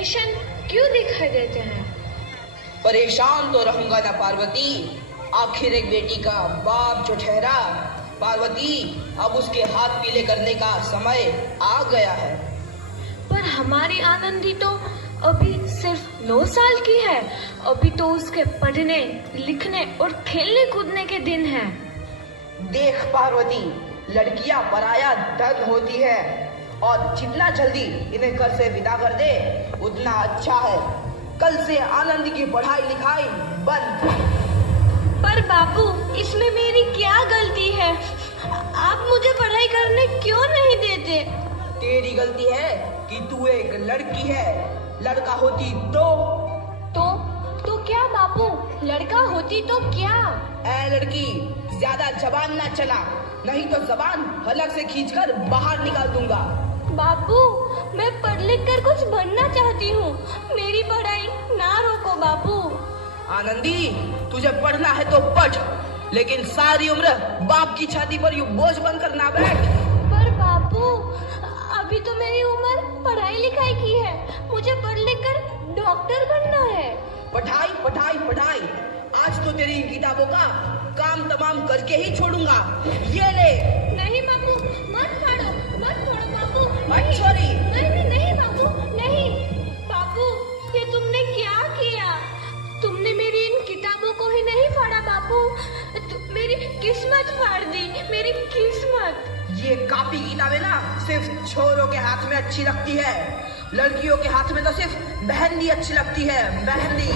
परेशान क्यों दिखाई देते हैं? परेशान तो रहूंगा ना पार्वती, आखिर एक बेटी का बाप जो ठहरा। पार्वती, अब उसके हाथ पीले करने का समय आ गया है। पर हमारी आनंदी तो अभी सिर्फ 9 साल की है। अभी तो उसके पढ़ने, लिखने और खेलने कूदने के दिन हैं। देख पार्वती, लड़कियां पराया धन होती है और जितना जल्दी इन्हें घर से विदा कर दे उतना अच्छा है। कल से आनंद की पढ़ाई लिखाई बंद। पर बापू, इसमें मेरी क्या गलती है? आप मुझे पढ़ाई करने क्यों नहीं देते? तेरी गलती है कि तू एक लड़की है। लड़का होती तो क्या बापू? लड़का होती तो क्या? ऐ लड़की, ज्यादा जबान ना चला, नहीं तो जबान हलक से खींचकर बाहर निकाल दूंगा। बापू, मैं पढ़ लिख कर कुछ बनना चाहती हूँ। मेरी पढ़ाई ना रोको बापू। आनंदी, तुझे पढ़ना है तो पढ़, लेकिन सारी उम्र बाप की छाती पर यूं बोझ बनकर ना बैठ। पर बापू, अभी तो मेरी उम्र पढ़ाई लिखाई की है। मुझे पढ़ लिख कर डॉक्टर बनना है। पढ़ाई पढ़ाई पढ़ाई, आज तो तेरी इन किताबों का काम तमाम करके ही छोड़ूंगा। ये ले। नहीं बापू, मत फाड़ो बापू। मत छोड़ी। नहीं बापू, नहीं। बापू, ये तुमने क्या किया? तुमने मेरी इन किताबों को ही नहीं फाड़ा बापू, मेरी किस्मत फाड़ दी, मेरी किस्मत। ये कापी किताबें ना सिर्फ छोरों के हाथ में अच्छी लगती है, लड़कियों के हाथ में तो सिर्फ मेहंदी अच्छी लगती है, मेहंदी।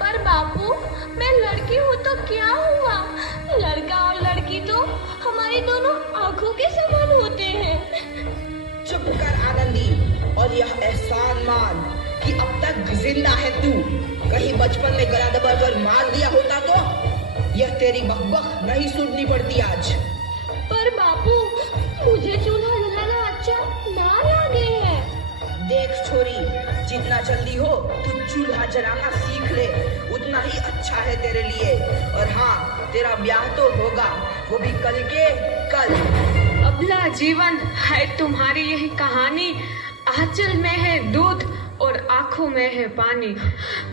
पर बापू, मैं लड़की हूँ तो क्या हुआ? लड़का और लड़की तो हमारी दोनों आंखों के समान होते हैं। चुप कर आनंदी, और यह एहसान मान कि अब तक जिंदा है तू। कहीं बचपन में गला दबाकर मार दिया होता तो यह तेरी बकबक नहीं सुननी पड़ती आज। पर बापू, मुझे चूल्हा जलाना अच्छा ना लगे है। देख छोरी, जितना जल्दी हो तू चूल्हा जलाना सीख ले, उतना ही अच्छा है तेरे लिए। और हाँ, तेरा ब्याह तो होगा, वो भी कल के कल। अबला जीवन है तुम्हारी यही कहानी। आंचल में है दूध और आंखों में है पानी।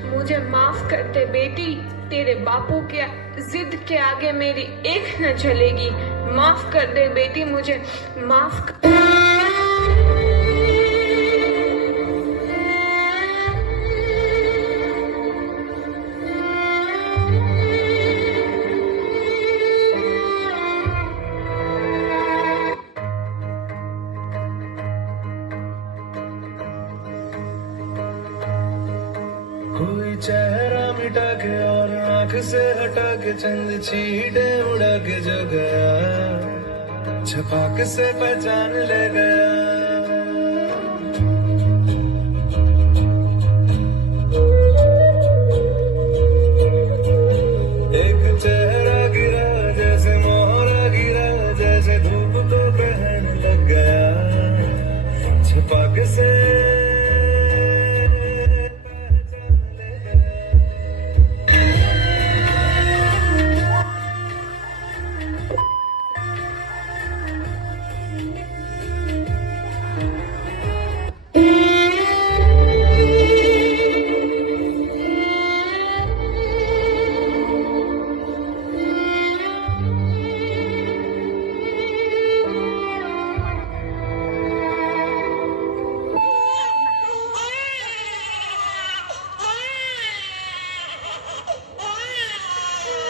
मुझे माफ कर दे बेटी, तेरे बापू के जिद के आगे मेरी एक न चलेगी। माफ कर दे बेटी, मुझे माफ कर। कोई चेहरा मिटा के और आंख से हटा के चंद छींटे उड़ा के जो गया, छपाक से पहचान ले गया। एक चेहरा गिरा जैसे मोहरा गिरा, जैसे धूप तो ग्रहण लग गया, छपाक से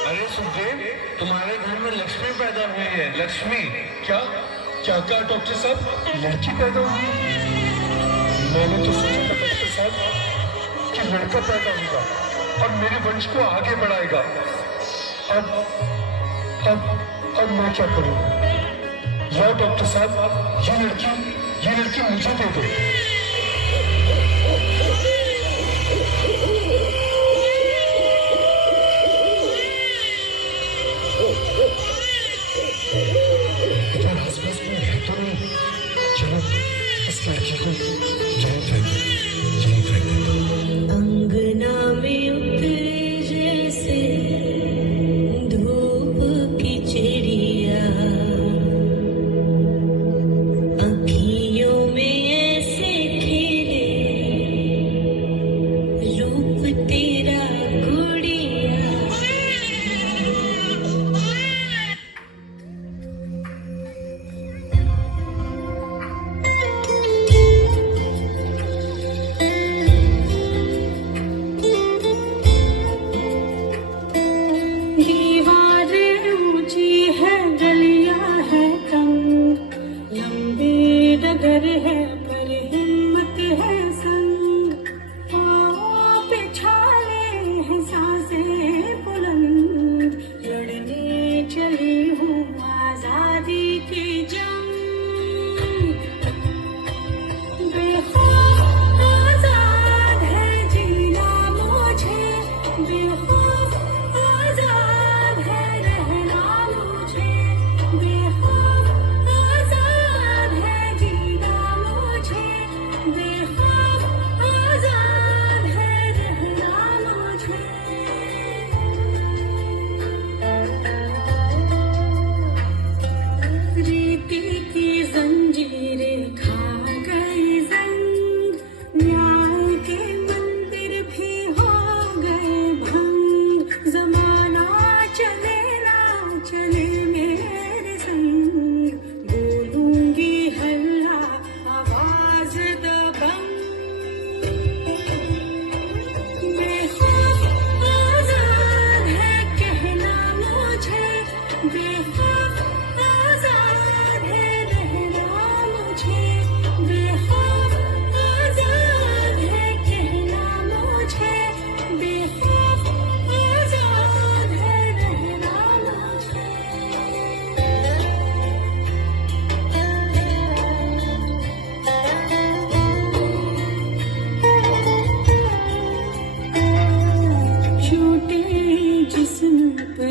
अरे सुखदेव, तुम्हारे घर में लक्ष्मी पैदा हुई है। लक्ष्मी? क्या क्या क्या डॉक्टर साहब, लड़की पैदा हुई? मैंने तो सोचा था डॉक्टर साहब कि लड़का पैदा होगा और मेरे वंश को आगे बढ़ाएगा। अब मैं क्या करूं? या डॉक्टर साहब, ये लड़की मुझे दे दो। चलो इस लड़की को यहीं फेंक दो। अंगना में उतरे जैसे धूप की चिड़िया, अखियों में ऐसे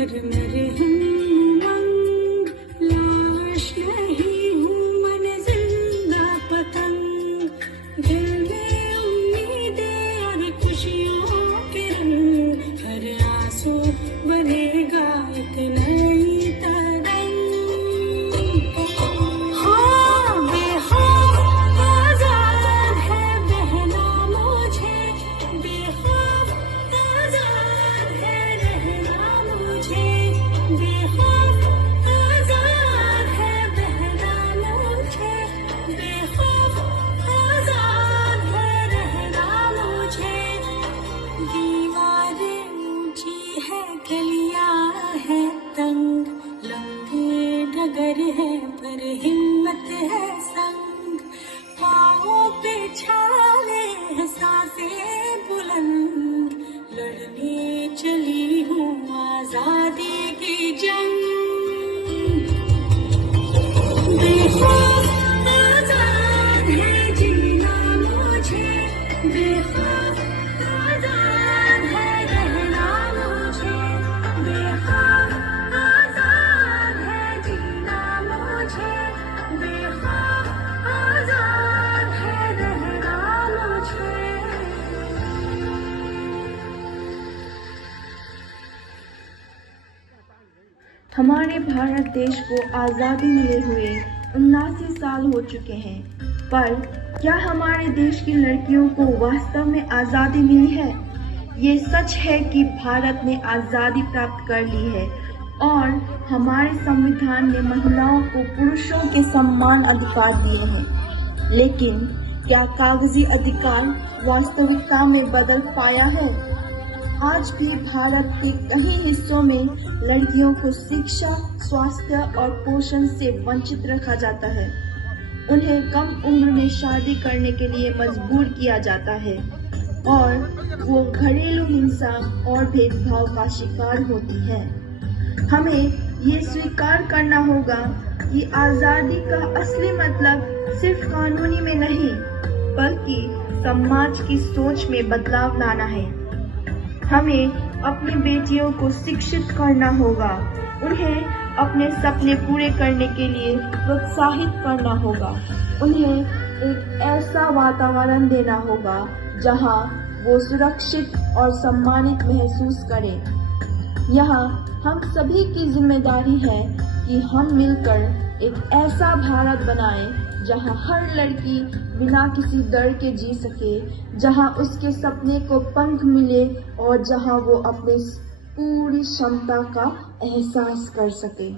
मर मर हम उमंग, लाश नहीं हूँ मन जिंदा पतंग, दिल में उम्मीदें और खुशियों के रंग, हर आंसू बनेगा एक नई तरंग। हाँ बेखौफ आजाद है बहना मुझे, बेखौफ आजाद है रहना मुझे, बेखौफ आजाद है बहना मुझे, बेखौफ आजाद है रहना मुझे। दीवारें ऊंची है गलियां है तंग, लंबे डगर है पर हिम्मत है संग, पाँवों पे छाले हैं सांसें बुलंद, लड़ने चली हूँ आजादी की जंग। बेखौफ आजाद है जीना मुझे, बेखौफ आजाद है रहना मुझे, बेखौफ आजाद है जीना मुझे, बेखौफ आजाद है रहना मुझे। हमारे भारत देश को आज़ादी मिले हुए 79 साल हो चुके हैं, पर क्या हमारे देश की लड़कियों को वास्तव में आज़ादी मिली है? ये सच है कि भारत ने आज़ादी प्राप्त कर ली है और हमारे संविधान ने महिलाओं को पुरुषों के समान अधिकार दिए हैं, लेकिन क्या कागजी अधिकार वास्तविकता में बदल पाया है? आज भी भारत के कई हिस्सों में लड़कियों को शिक्षा, स्वास्थ्य और पोषण से वंचित रखा जाता है। उन्हें कम उम्र में शादी करने के लिए मजबूर किया जाता है और वो घरेलू हिंसा और भेदभाव का शिकार होती है। हमें ये स्वीकार करना होगा कि आज़ादी का असली मतलब सिर्फ कानूनी में नहीं, बल्कि समाज की सोच में बदलाव लाना है। हमें अपनी बेटियों को शिक्षित करना होगा, उन्हें अपने सपने पूरे करने के लिए प्रोत्साहित करना होगा, उन्हें एक ऐसा वातावरण देना होगा जहां वो सुरक्षित और सम्मानित महसूस करें। यहाँ हम सभी की जिम्मेदारी है कि हम मिलकर एक ऐसा भारत बनाएं जहां हर लड़की बिना किसी डर के जी सके, जहां उसके सपने को पंख मिले और जहां वो अपने पूरी क्षमता का एहसास कर सके।